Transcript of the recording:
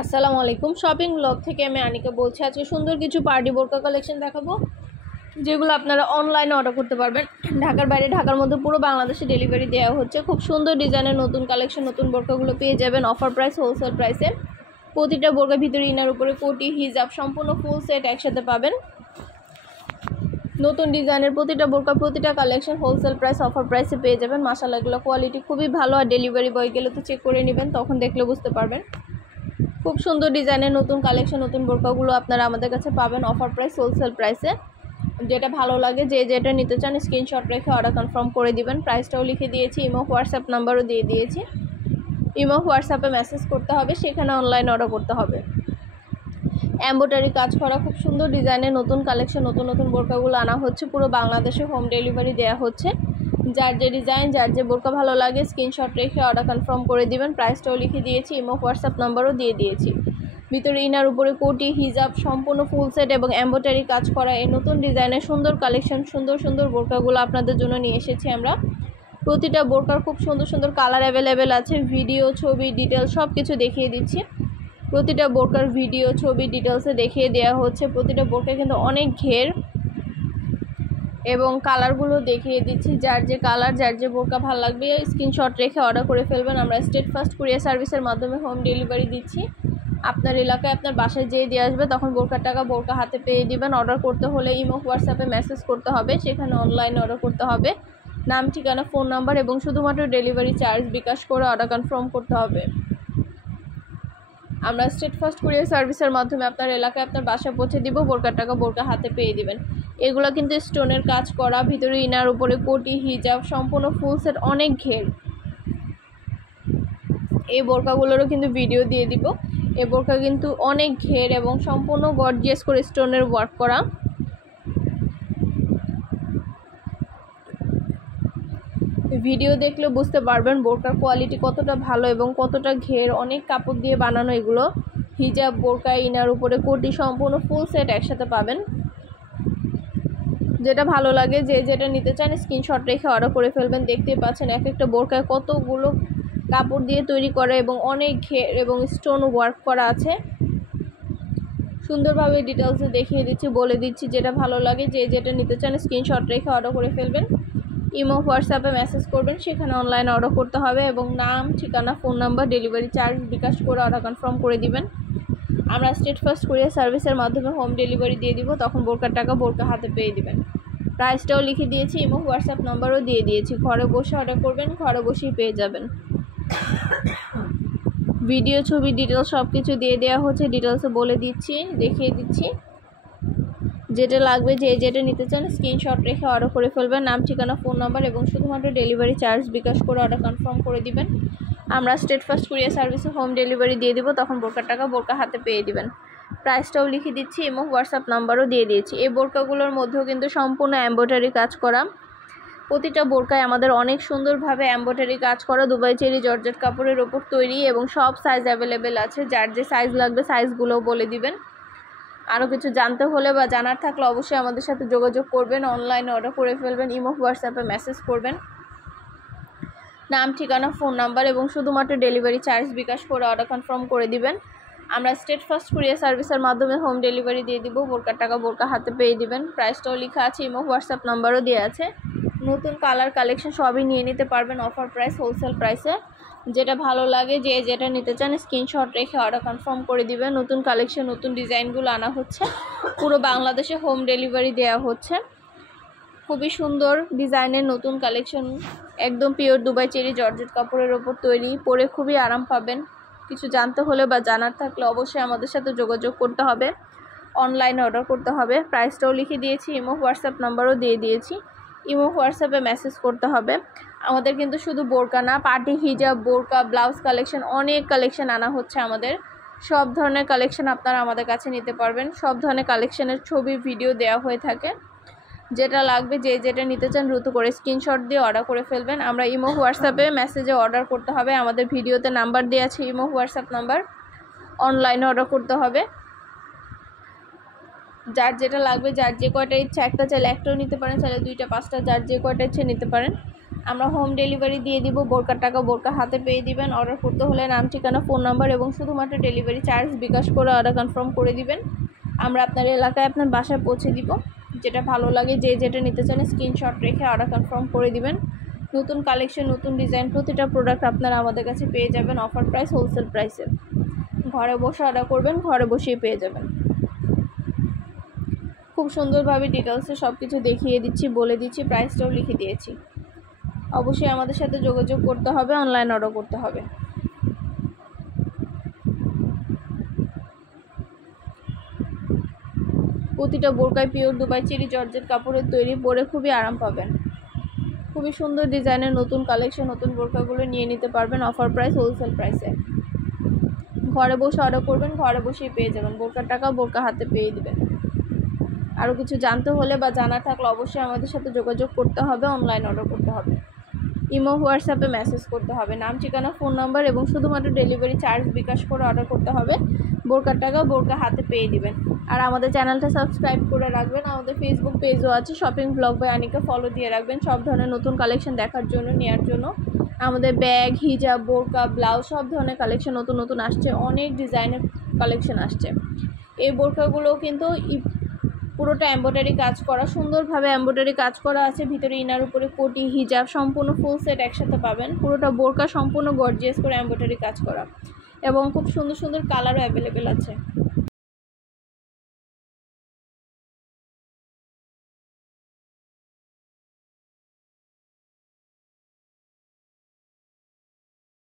আসসালামু আলাইকুম। Shopping blog থেকে আমি আনিকা বলছি। আজকে সুন্দর কিছু পার্টি বোরকা কালেকশন দেখাবো, যেগুলো আপনারা অনলাইনে অর্ডার করতে পারবেন। ঢাকার বাইরে, ঢাকার মধ্যে পুরো বাংলাদেশে ডেলিভারি দেওয়া হচ্ছে। খুব সুন্দর ডিজাইনের নতুন কালেকশন, নতুন বোরকাগুলো পেয়ে যাবেন অফার প্রাইস, হোলসেল প্রাইসে। প্রতিটা বোরকার ভিতরে ইনার উপরে কোটি, হিজাব, সম্পূর্ণ ফুল সেট একসাথে পাবেন। নতুন ডিজাইনের প্রতিটা বোরকা, প্রতিটা কালেকশন হোলসেল প্রাইস, অফার প্রাইসে পেয়ে যাবেন। মাশাআল্লাহ, এগুলো কোয়ালিটি খুবই ভালো। আর ডেলিভারি বয় গেলে তো চেক করে নেবেন, তখন দেখলে বুঝতে পারবেন। খুব সুন্দর ডিজাইনের নতুন কালেকশন, নতুন বোরকাগুলো আপনারা আমাদের কাছে পাবেন অফার প্রাইস, হোলসেল প্রাইসে। যেটা ভালো লাগে, যে যেটা নিতে চান স্ক্রিনশট রেখে অর্ডার কনফার্ম করে দিবেন। প্রাইসটাও লিখে দিয়েছি, ইমো হোয়াটসঅ্যাপ নাম্বারও দিয়ে দিয়েছি। ইমো হোয়াটসঅ্যাপে মেসেজ করতে হবে, সেখানে অনলাইন অর্ডার করতে হবে। এমব্রয়ডারি কাজ করা খুব সুন্দর ডিজাইনের নতুন কালেকশন, নতুন নতুন বোরকাগুলো আনা হচ্ছে। পুরো বাংলাদেশে হোম ডেলিভারি দেওয়া হচ্ছে। যার যে ডিজাইন, যার যে বোরকা ভালো লাগে স্ক্রিনশট রেখে অর্ডার কনফার্ম করে দিবেন। প্রাইসটাও লিখে দিয়েছি, ইমো হোয়াটসঅ্যাপ নাম্বারও দিয়ে দিয়েছি। ভিতরে ইনার উপরে কোটি, হিজাব, সম্পূর্ণ ফুল সেট এবং এমব্রয়ডারি কাজ করা এই নতুন ডিজাইনের সুন্দর কালেকশন, সুন্দর সুন্দর বোরকাগুলো আপনাদের জন্য নিয়ে এসেছি আমরা। প্রতিটা বোরকার খুব সুন্দর সুন্দর কালার অ্যাভেলেবেল আছে। ভিডিও, ছবি, ডিটেলস সব কিছু দেখিয়ে দিচ্ছি। প্রতিটা বোরকার ভিডিও, ছবি, ডিটেলসে দেখিয়ে দেওয়া হচ্ছে। প্রতিটা বোরকা কিন্তু অনেক ঘের এবং কালারগুলো দেখিয়ে দিচ্ছি। যার যে কালার, যার যে বোরকা ভালো লাগবে স্ক্রিনশট রেখে অর্ডার করে ফেলবেন। আমরা স্টেট ফার্স্ট কুরিয়ার সার্ভিসের মাধ্যমে হোম ডেলিভারি দিচ্ছি। আপনার এলাকায় আপনার বাসায় যেয়ে দিয়ে আসবে, তখন বোরকার টাকা বোরকা হাতে পেয়ে দিবেন। অর্ডার করতে হলে ইমো হোয়াটসঅ্যাপে মেসেজ করতে হবে, সেখানে অনলাইনে অর্ডার করতে হবে। নাম, ঠিকানা, ফোন নাম্বার এবং শুধুমাত্র ডেলিভারি চার্জ বিকাশ করে অর্ডার কনফার্ম করতে হবে। আমরা স্টেট ফার্স্ট কুরিয়ার সার্ভিসের মাধ্যমে আপনার এলাকায় আপনার বাসায় পৌঁছে দিব। বোরকার টাকা বোরকা হাতে পেয়ে দিবেন। এগুলো কিন্তু স্টোনের কাজ করা, ভিতরে ইনার উপরে কোটি, হিজাব, সম্পূর্ণ ফুল সেট, অনেক ঘের। এই বোরকাগুলোরও কিন্তু ভিডিও দিয়ে দিব। এই বোরকা কিন্তু অনেক ঘের এবং সম্পূর্ণ গর্জিয়াস করে স্টোনের ওয়ার্ক করা। ভিডিও দেখলে বুঝতে পারবেন বোরকার কোয়ালিটি কতটা ভালো এবং কতটা ঘের। অনেক কাপড় দিয়ে বানানো এগুলো। হিজাব, বোরকা, ইনার উপরে কোটি, সম্পূর্ণ ফুল সেট একসাথে পাবেন। যেটা ভালো লাগে, যে যেটা নিতে চান স্ক্রিনশট রেখে অর্ডার করে ফেলবেন। দেখতেই পাচ্ছেন এক একটা বোরকায় কতগুলো কাপড় দিয়ে তৈরি করা এবং অনেক ঘের এবং স্টোন ওয়ার্ক করা আছে। সুন্দরভাবে ডিটেলসে দেখিয়ে দিচ্ছি, বলে দিচ্ছি। যেটা ভালো লাগে, যে যেটা নিতে চান স্ক্রিনশট রেখে অর্ডার করে ফেলবেন। ইমো হোয়াটসঅ্যাপে মেসেজ করবেন, সেখানে অনলাইনে অর্ডার করতে হবে এবং নাম, ঠিকানা, ফোন নাম্বার, ডেলিভারি চার্জ বিকাশ করে অর্ডার কনফার্ম করে দিবেন। আমরা স্টেট ফার্স্ট কুরিয়ার সার্ভিসের মাধ্যমে হোম ডেলিভারি দিয়ে দিব, তখন বোরকার টাকা বোরকা হাতে পেয়ে দিবেন। প্রাইসটাও লিখে দিয়েছি, ইমো হোয়াটসঅ্যাপ নাম্বারও দিয়ে দিয়েছি। ঘরে বসে অর্ডার করবেন, ঘরে বসেই পেয়ে যাবেন। ভিডিও, ছবি, ডিটেলস সব কিছু দিয়ে দেওয়া হচ্ছে। ডিটেলসে বলে দিচ্ছি, দেখিয়ে দিচ্ছি। যেটা লাগবে, যে যেটা নিতে চান স্ক্রিনশট রেখে অর্ডার করে ফেলবেন। নাম, ঠিকানা, ফোন নাম্বার এবং শুধুমাত্র ডেলিভারি চার্জ বিকাশ করে অর্ডার কনফার্ম করে দিবেন। আমরা স্টেট ফার্স্ট কুরিয়ার সার্ভিসে হোম ডেলিভারি দিয়ে দিব, তখন বোরকার টাকা বোরকা হাতে পেয়ে দিবেন। প্রাইসটাও লিখে দিচ্ছি, এবং হোয়াটসঅ্যাপ নাম্বারও দিয়ে দিয়েছি। এই বোরকাগুলোর মধ্যেও কিন্তু সম্পূর্ণ এমব্রয়ডারি কাজ করা। প্রতিটা বোরকায় আমাদের অনেক সুন্দরভাবে এমব্রয়ডারি কাজ করা, দুবাই চেরি জর্জেট কাপড়ের ওপর তৈরি এবং সব সাইজ অ্যাভেলেবেল আছে। যার যে সাইজ লাগবে সাইজগুলোও বলে দিবেন। আরও কিছু জানতে হলে বা জানার থাকলে অবশ্যই আমাদের সাথে যোগাযোগ করবেন। অনলাইনে অর্ডার করে ফেলবেন, ইমো হোয়াটসঅ্যাপে মেসেজ করবেন। নাম, ঠিকানা, ফোন নাম্বার এবং শুধুমাত্র ডেলিভারি চার্জ বিকাশ করে অর্ডার কনফার্ম করে দিবেন। আমরা স্টেট ফার্স্ট কুরিয়ার সার্ভিসের মাধ্যমে হোম ডেলিভারি দিয়ে দিব। বোরকার টাকা বোরকা হাতে পেয়ে দিবেন। প্রাইসটাও লেখা আছে, ইমো হোয়াটসঅ্যাপ নাম্বারও দেওয়া আছে। নতুন কালার কালেকশন সবই নিয়ে নিতে পারবেন অফার প্রাইস, হোলসেল প্রাইসে। যেটা ভালো লাগে, যে যেটা নিতে চান স্ক্রিনশট রেখে অর্ডার কনফার্ম করে দিবেন। নতুন কালেকশন, নতুন ডিজাইনগুলো আনা হচ্ছে। পুরো বাংলাদেশে হোম ডেলিভারি দেওয়া হচ্ছে। খুবই সুন্দর ডিজাইনের নতুন কালেকশন, একদম পিওর দুবাই চেরি জর্জেট কাপড়ের ওপর তৈরি। পরে খুবই আরাম পাবেন। কিছু জানতে হলে বা জানার থাকলে অবশ্যই আমাদের সাথে যোগাযোগ করতে হবে, অনলাইনে অর্ডার করতে হবে। প্রাইসটাও লিখে দিয়েছি, ইমো হোয়াটসঅ্যাপ নাম্বারও দিয়ে দিয়েছি। ইমো হোয়াটসঅ্যাপে মেসেজ করতে হবে। আমাদের কিন্তু শুধু বোরকা না, পার্টি, হিজাব, বোরকা, ব্লাউজ কালেকশন, অনেক কালেকশন আনা হচ্ছে আমাদের। সব ধরনের কালেকশন আপনারা আমাদের কাছে নিতে পারবেন। সব ধরনের কালেকশনের ছবি, ভিডিও দেওয়া হয়ে থাকে। যেটা লাগবে, যে যেটা নিতে চান দ্রুত করে স্ক্রিনশট দিয়ে অর্ডার করে ফেলবেন। আমরা ইমো হোয়াটসঅ্যাপে মেসেজে অর্ডার করতে হবে। আমাদের ভিডিওতে নাম্বার দেওয়া আছে, ইমো হোয়াটসঅ্যাপ নাম্বার। অনলাইনে অর্ডার করতে হবে। যার যেটা লাগবে, যার যে কয়টা ইচ্ছা, একটা চাইলে একটাও নিতে পারেন, চাইলে দুইটা, পাঁচটা, যার যে কয়টা ইচ্ছে নিতে পারেন। আমরা হোম ডেলিভারি দিয়ে দিব। বোরকার টাকা বোরকা হাতে পেয়ে দিবেন। অর্ডার করতে হলে নাম, ঠিকানা, ফোন নাম্বার এবং শুধুমাত্র ডেলিভারি চার্জ বিকাশ করে অর্ডার কনফার্ম করে দিবেন। আমরা আপনার এলাকায় আপনার বাসায় পৌঁছে দিব। যেটা ভালো লাগে, যে যেটা নিতে চান স্ক্রিনশট রেখে অর্ডার কনফার্ম করে দিবেন। নতুন কালেকশন, নতুন ডিজাইন, প্রতিটা প্রোডাক্ট আপনারা আমাদের কাছে পেয়ে যাবেন অফার প্রাইস, হোলসেল প্রাইসে। ঘরে বসে অর্ডার করবেন, ঘরে বসেই পেয়ে যাবেন। খুব সুন্দরভাবে ডিটেলসে সব কিছু দেখিয়ে দিচ্ছি, বলে দিচ্ছি, প্রাইসটাও লিখে দিয়েছি। অবশ্যই আমাদের সাথে যোগাযোগ করতে হবে, অনলাইন অর্ডার করতে হবে। প্রতিটা বোরকায় পিওর দুবাই চেরি জর্জেট কাপড়ের তৈরি, পরে খুবই আরাম পাবেন। খুবই সুন্দর ডিজাইনের নতুন কালেকশন, নতুন বোরকাগুলো নিয়ে নিতে পারবেন অফার প্রাইস, হোলসেল প্রাইসে। ঘরে বসে অর্ডার করবেন, ঘরে বসেই পেয়ে যাবেন। বোরকার টাকা বোরকা হাতে পেয়ে দিবেন। আরও কিছু জানতে হলে বা জানা থাকলে অবশ্যই আমাদের সাথে যোগাযোগ করতে হবে, অনলাইন অর্ডার করতে হবে। ইমো, হোয়াটসঅ্যাপে মেসেজ করতে হবে। নাম, ঠিকানা, ফোন নাম্বার এবং শুধুমাত্র ডেলিভারি চার্জ বিকাশ করে অর্ডার করতে হবে। বোরকার টাকা বোরকা হাতে পেয়ে দিবেন। আর আমাদের চ্যানেলটা সাবস্ক্রাইব করে রাখবেন। আমাদের ফেসবুক পেজও আছে, shopping blog by Anika, follow দিয়ে রাখবেন সব ধরনের নতুন কালেকশন দেখার জন্য, নেওয়ার জন্য। আমাদের ব্যাগ, হিজাব, বোরকা, ব্লাউজ সব ধরনের কালেকশন নতুন নতুন আসছে, অনেক ডিজাইনের কালেকশন আসছে। এই বোরকাগুলো কিন্তু পুরোটা এমব্রয়ডারি কাজ করা, সুন্দরভাবে এমব্রয়ডারি কাজ করা আছে। ভিতরে ইনার উপরে কোটি, হিজাব সম্পূর্ণ ফুল সেট একসাথে পাবেন। পুরোটা বোরকা সম্পূর্ণ গর্জিয়াস করে এমব্রয়ডারি কাজ করা এবং খুব সুন্দর সুন্দর কালারও অ্যাভেলেবেল আছে।